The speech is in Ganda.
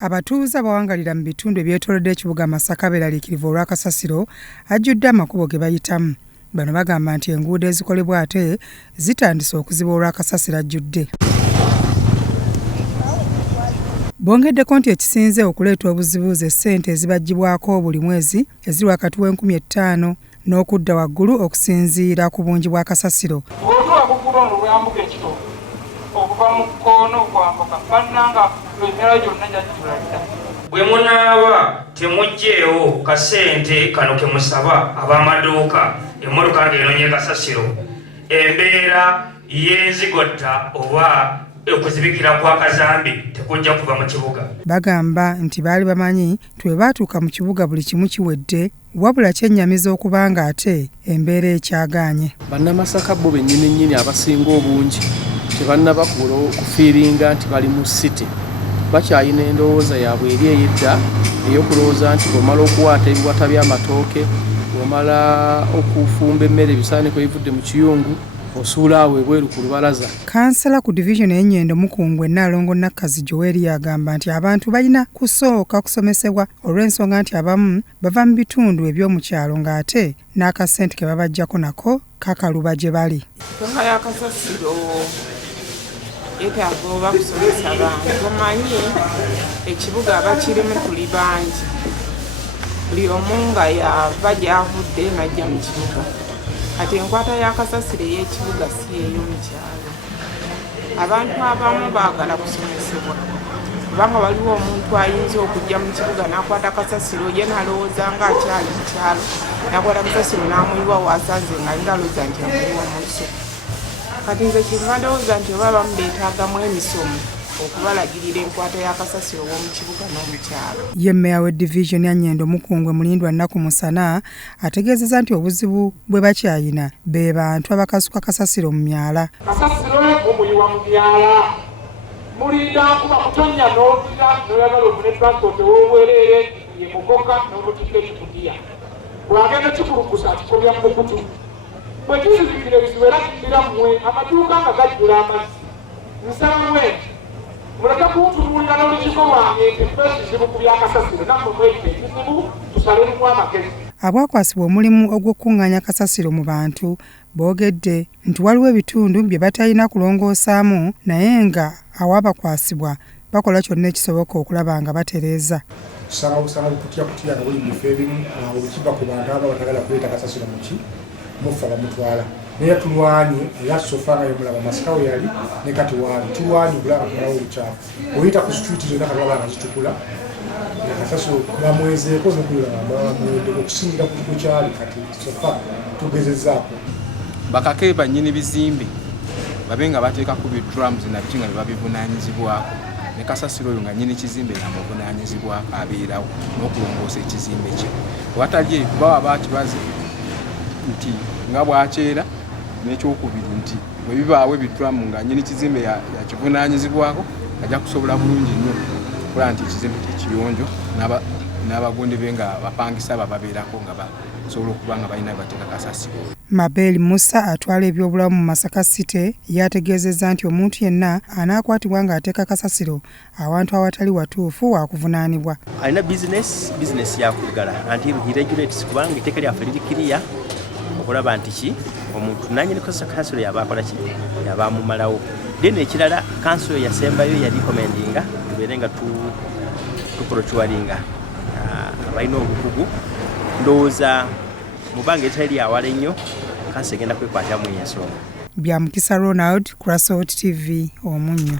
Abatuuze abawangalira mu bitundu ebyetoolodde ekibuga Masaka beeraliikirivu olwa kasasiro ajjudde amakubo ge bayitamu. Bano bagamba nti enguudo ezikolebwa ate zitandise okuziba olwa kasasiro ajjudde. Bongeddeko nti ekisinze okuleeta obuzibu ze ssente ezibaggyibwako buli mwezi eziri wakati w'5,000 n'okudda waggulu okusinziira ku bungi bwa kasasiro. Bwe munaaba temugyeewo kasente kano ke musaba ab'amaduuka emmotoka ng'enonye kasasiro embeera y'enzigotta oba okuzibikira kwa kazambi tekujja kuva mu kibuga. Bagamba nti baali bamanyi twe baatuuka mu kibuga buli kimu kiwedde wabula kyennyamiza okubanga ate embeera ekyagaanye. Bannamasaka bo bennyini abasinga obungi tebannaba kufiiringa nti bali mu city. Bakyalina endowooza yaabwe eri ey'edda ey'okulowooza nti bw'omala okuwaata ebiwata by'amatooke, bw'omala okufumba emmere ebisaaniko ebivudde mu kiyungu, osuula awo ebweru ku lubalaza. Kansala ku divisioni y'Ennyendo Mukungwe Nnaalongo Nakkazi Joel yagamba nti abantu balina kusooka kusomesebwa olw'ensonga nti abamu bava mu bitundu eby'omu kyalo ng'ate n'akasente ke babaggyako nako kakaluba gye bali. Ensonga y'akasasiro yeetaaga oba kusomesa abantu. Omanyi ekibuga abakirimu tuli bangi, buli omu nga yava gy'avudde n'ajja mu kibuga. Kati enkwata y'akasasiro ey'ekibuga si eyo mu kyalo. Abantu abamu baagala kusomesebwa kubanga waliwo omuntu ayinza okujja mu kibuga n'akwata kasasiro ye n'alowooza ng'akyali mu kyalo, n'akwata kasasiro n'amuyiwa waasanze nga ndalooza nti amuyiwa mu lusuku. Kati nze kyeva ndowooza nti oba abamu beetaagamu emisomo okubalagirira enkwata y'akasasiro w'omu kibuga n'omu kyalo. Ye mmeeya w'edivisioni ya Nnyendo Mukungwe Mulindwa Nnaku Musana ategeezezza nti obuzibu bwe bakyayina be bantu abakasuka kasasiro mu myala. Kasasiro mumuyiwa mu myala mulinda kuba mutonya n'ovira n'oyagala ofune transport w'obwereere ye mukoka n'omutikka ekikudiya bw'agenda kikulukusa kikolya mu mukutu bwe kizibikira ebizibu era kidira mmwe amaduuka nga gajjula amazzi nsabwe muleke kuntunuulira n'olukiiko lwange ekifa ekizibu ku byakasasiro nammwe mweyita ekizibu tusalemu amagezi. Abaakwasibwa omulimu ogw'okukungaanya kasasiro mu bantu boogedde nti waliwo ebitundu bye batalina kulongoosaamu naye nga awaabakwasibwa bakola kyonna ekisoboka okulaba nga batereeza. Kusalawo kutya nga buli bifo ebimu olukiba ku bantu aba batagala kuleeta kasasiro mufa bamutwala. Naye tulwanye era sofa nga yomulaba Masaka we yali ne kati waali tulwanye okulaba kumalawo obukyafu. Oyita ku street zonna kalaba nga zitukula kasasiro bamwezeeko n'okulaba bamwende okusingira ku kyali kati sofa tugezezzaako. Bakake bannyini bizimbe babe nga bateekako bidrums nabyo nga bebabivunaanyizibwako ne kasasiro oyo nga nnyini kizimbe yamuvunaanyizibwako abeerawo n'okulongoosa ekizimbe kye. Watalie kubawa baakibaze nti nga bwakyera n'ekyokubiri nti bwe bibaawo ebiduramu nga nnyini kizimbe yakivunaanyizibwako ajja kusobola bulungi nnyo okulaba nti ekizimbe tekiyonjo n'abagunde be nga bapangisa bababeerako nga basobola okuba nga balina bateeka kasasiro. Mabel Musa atwala ebyobulamu mu Masaka City yategeezezza nti omuntu yenna anaakwatibwa ng'ateeka kasasiro awantu awatali watuufu waakuvunaanibwa. Alina bizinesi yakugala until he regulates kubanga etteeka lyaffe liri kiriya okulaba nti ki omuntu nanyini kasasiro yaba akola ki yaba amumalawo. Then ekirala kansolo yasembayo yali komendinga tubeere nga tuprochualinga abalina obukugu ndowooza mubanga etali lyawala ennyo kansi egenda kwekwatamu ensonga. Byamukisa Ronald, Crossroads TV, Omunnyo.